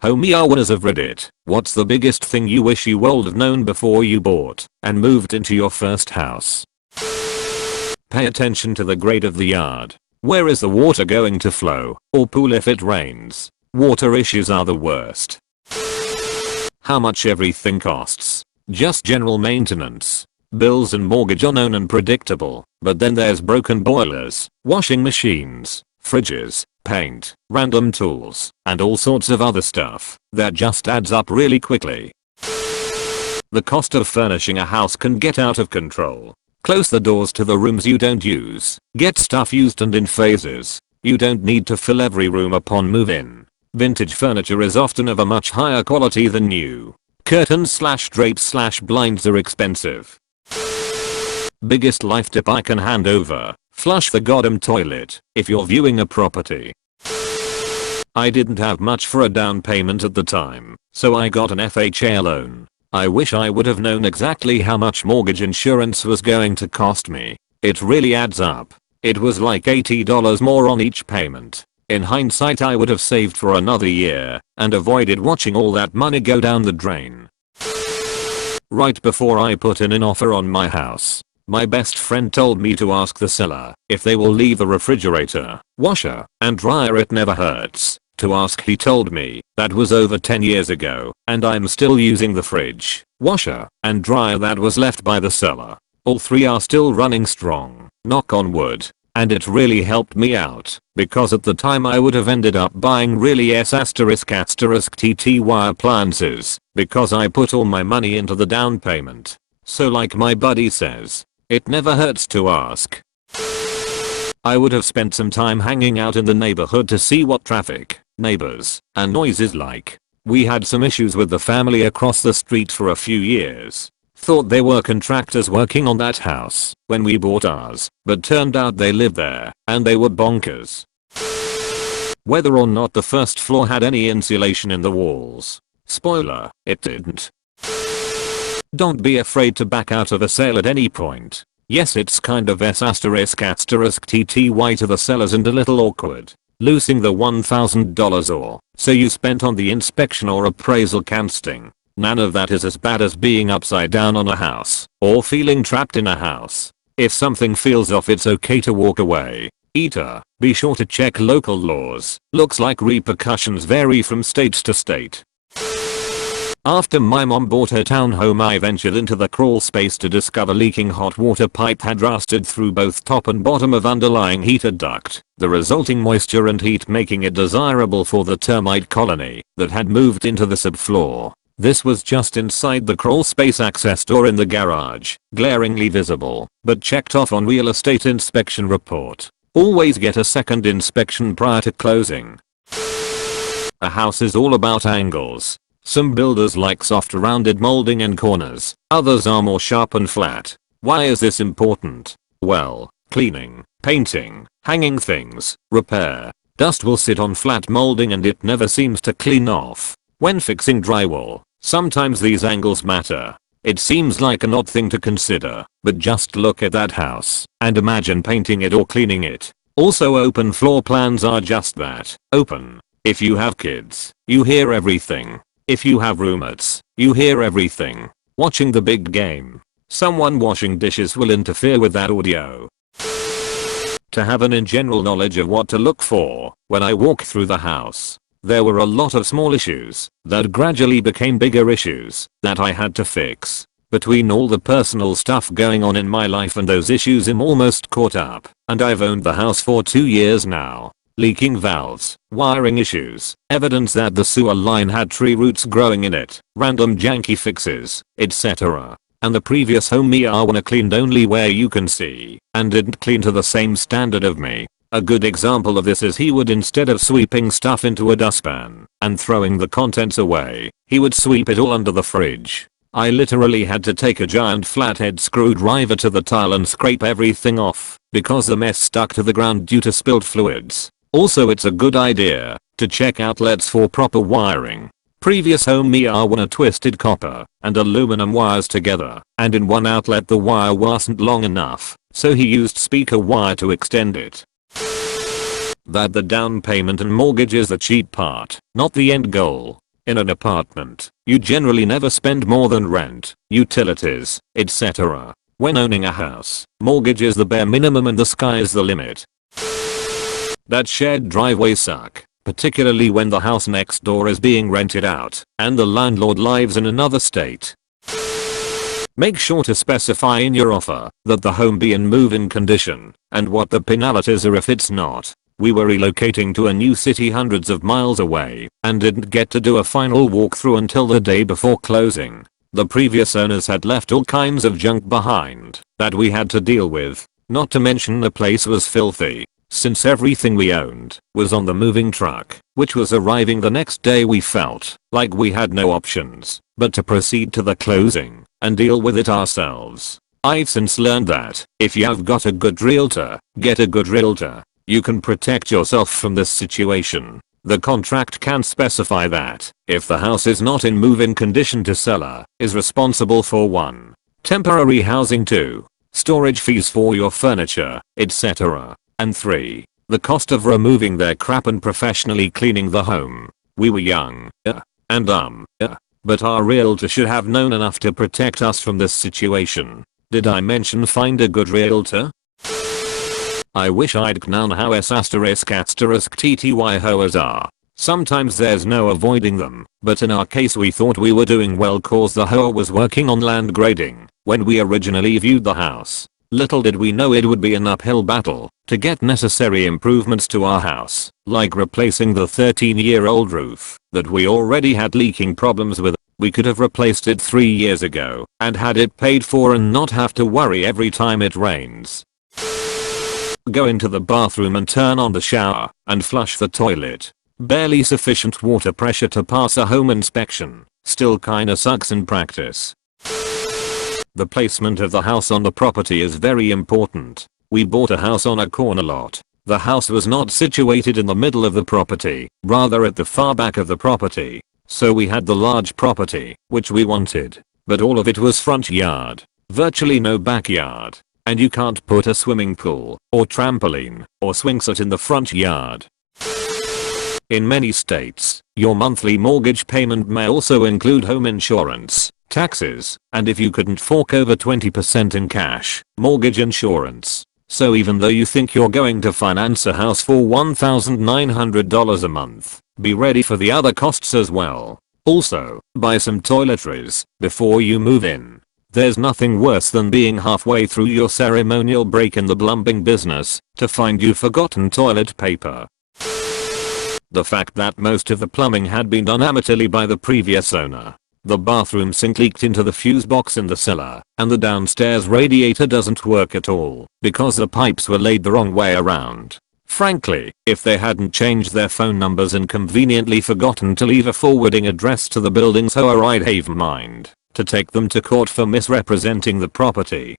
Homeowners of Reddit, what's the biggest thing you wish you would have known before you bought and moved into your first house? Pay attention to the grade of the yard. Where is the water going to flow or pool if it rains? Water issues are the worst. How much everything costs. Just general maintenance. Bills and mortgage are known and predictable, but then there's broken boilers, washing machines, fridges, paint, random tools, and all sorts of other stuff that just adds up really quickly. The cost of furnishing a house can get out of control. Close the doors to the rooms you don't use. Get stuff used and in phases. You don't need to fill every room upon move-in. Vintage furniture is often of a much higher quality than new. Curtains/drapes/blinds are expensive. Biggest life tip I can hand over. Flush the goddamn toilet if you're viewing a property. I didn't have much for a down payment at the time, so I got an FHA loan. I wish I would have known exactly how much mortgage insurance was going to cost me. It really adds up. It was like $80 more on each payment. In hindsight, I would have saved for another year and avoided watching all that money go down the drain. Right before I put in an offer on my house, my best friend told me to ask the seller if they will leave the refrigerator, washer, and dryer. It never hurts to ask. He told me that was over 10 years ago and I'm still using the fridge, washer, and dryer that was left by the seller. All three are still running strong, knock on wood, and it really helped me out because at the time I would have ended up buying really S***TTY appliances because I put all my money into the down payment. So like my buddy says, it never hurts to ask. I would have spent some time hanging out in the neighborhood to see what traffic, neighbors, and noise is like. We had some issues with the family across the street for a few years. Thought they were contractors working on that house when we bought ours, but turned out they lived there and they were bonkers. Whether or not the first floor had any insulation in the walls. Spoiler, it didn't. Don't be afraid to back out of a sale at any point. Yes, it's kind of S***TTY to the sellers and a little awkward. Losing the $1,000 or so you spent on the inspection or appraisal casting. None of that is as bad as being upside down on a house or feeling trapped in a house. If something feels off, it's okay to walk away. Be sure to check local laws. Looks like repercussions vary from state to state. After my mom bought her townhome, I ventured into the crawl space to discover leaking hot water pipe had rusted through both top and bottom of underlying heater duct, the resulting moisture and heat making it desirable for the termite colony that had moved into the subfloor. This was just inside the crawl space access door in the garage, glaringly visible, but checked off on real estate inspection report. Always get a second inspection prior to closing. A house is all about angles. Some builders like soft rounded molding and corners, others are more sharp and flat. Why is this important? Well, cleaning, painting, hanging things, repair. Dust will sit on flat molding and it never seems to clean off. When fixing drywall, sometimes these angles matter. It seems like an odd thing to consider, but just look at that house and imagine painting it or cleaning it. Also, open floor plans are just that, open. If you have kids, you hear everything. If you have roommates, you hear everything. Watching the big game. Someone washing dishes will interfere with that audio. To have an in general knowledge of what to look for when I walk through the house. There were a lot of small issues that gradually became bigger issues that I had to fix. Between all the personal stuff going on in my life and those issues, I'm almost caught up, and I've owned the house for 2 years now. Leaking valves, wiring issues, evidence that the sewer line had tree roots growing in it, random janky fixes, etc. And the previous homeowner cleaned only where you can see and didn't clean to the same standard of me. A good example of this is he would, instead of sweeping stuff into a dustpan and throwing the contents away, he would sweep it all under the fridge. I literally had to take a giant flathead screwdriver to the tile and scrape everything off because the mess stuck to the ground due to spilled fluids. Also, it's a good idea to check outlets for proper wiring. Previous homeowner twisted copper and aluminum wires together, and in one outlet the wire wasn't long enough, so he used speaker wire to extend it. That the down payment and mortgage is the cheap part, not the end goal. In an apartment, you generally never spend more than rent, utilities, etc. When owning a house, mortgage is the bare minimum and the sky is the limit. That shared driveways suck, particularly when the house next door is being rented out and the landlord lives in another state. Make sure to specify in your offer that the home be in move-in condition and what the penalties are if it's not. We were relocating to a new city hundreds of miles away and didn't get to do a final walkthrough until the day before closing. The previous owners had left all kinds of junk behind that we had to deal with, not to mention the place was filthy, since everything we owned was on the moving truck, which was arriving the next day. We felt like we had no options but to proceed to the closing and deal with it ourselves. I've since learned that if you've got a good realtor, get a good realtor. You can protect yourself from this situation. The contract can specify that if the house is not in move-in condition, the seller is responsible for 1. Temporary housing, 2. Storage fees for your furniture, etc. and 3. The cost of removing their crap and professionally cleaning the home. We were young and dumb, but our realtor should have known enough to protect us from this situation. Did I mention find a good realtor? I wish I'd known how **TTY hoers are. Sometimes there's no avoiding them, but in our case we thought we were doing well cause the hoer was working on land grading when we originally viewed the house. Little did we know it would be an uphill battle to get necessary improvements to our house, like replacing the 13-year-old roof that we already had leaking problems with. We could have replaced it 3 years ago and had it paid for and not have to worry every time it rains. Go into the bathroom and turn on the shower and flush the toilet. Barely sufficient water pressure to pass a home inspection. Still kinda sucks in practice. The placement of the house on the property is very important. We bought a house on a corner lot. The house was not situated in the middle of the property, rather at the far back of the property. So we had the large property, which we wanted, but all of it was front yard. Virtually no backyard. And you can't put a swimming pool, or trampoline, or swing set in the front yard. In many states, your monthly mortgage payment may also include home insurance, taxes, and if you couldn't fork over 20% in cash, mortgage insurance. So even though you think you're going to finance a house for $1,900 a month, be ready for the other costs as well. Also, buy some toiletries before you move in. There's nothing worse than being halfway through your ceremonial break in the plumbing business to find you've forgotten toilet paper. The fact that most of the plumbing had been done amateurly by the previous owner. The bathroom sink leaked into the fuse box in the cellar, and the downstairs radiator doesn't work at all because the pipes were laid the wrong way around. Frankly, if they hadn't changed their phone numbers and conveniently forgotten to leave a forwarding address to the building's hoer, I'd have mind to take them to court for misrepresenting the property.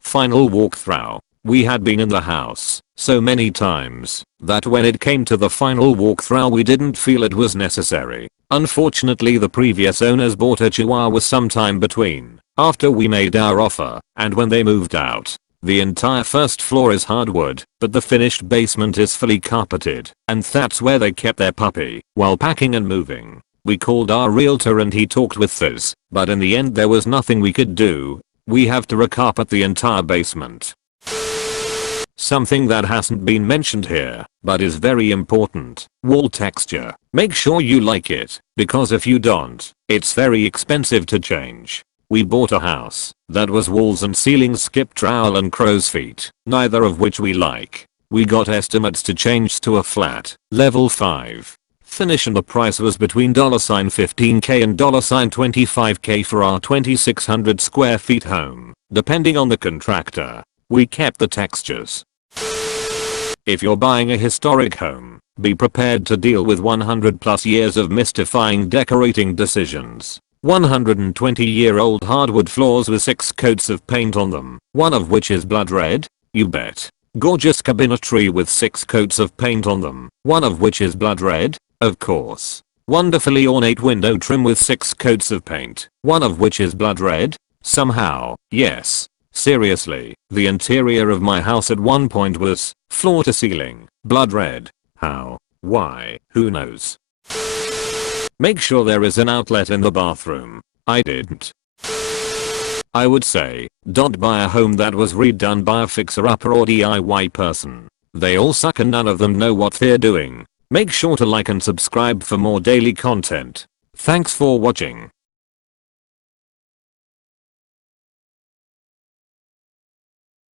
Final walkthrough. We had been in the house so many times that when it came to the final walkthrough we didn't feel it was necessary. Unfortunately, the previous owners bought a chihuahua sometime between after we made our offer and when they moved out. The entire first floor is hardwood, but the finished basement is fully carpeted, and that's where they kept their puppy while packing and moving. We called our realtor and he talked with us, but in the end there was nothing we could do. We have to recarpet the entire basement. Something that hasn't been mentioned here, but is very important. Wall texture. Make sure you like it, because if you don't, it's very expensive to change. We bought a house that was walls and ceilings skip trowel and crow's feet, neither of which we like. We got estimates to change to a flat, level 5. Finish and the price was between $15K and $25K for our 2,600 square feet home, depending on the contractor. We kept the textures. If you're buying a historic home, be prepared to deal with 100 plus years of mystifying decorating decisions. 120-year-old hardwood floors with 6 coats of paint on them, one of which is blood red? You bet. Gorgeous cabinetry with 6 coats of paint on them, one of which is blood red? Of course. Wonderfully ornate window trim with 6 coats of paint, one of which is blood red? Somehow, yes. Seriously, the interior of my house at one point was, floor to ceiling, blood red. How? Why? Who knows? Make sure there is an outlet in the bathroom. I didn't. I would say, don't buy a home that was redone by a fixer-upper or DIY person. They all suck and none of them know what they're doing. Make sure to like and subscribe for more daily content. Thanks for watching.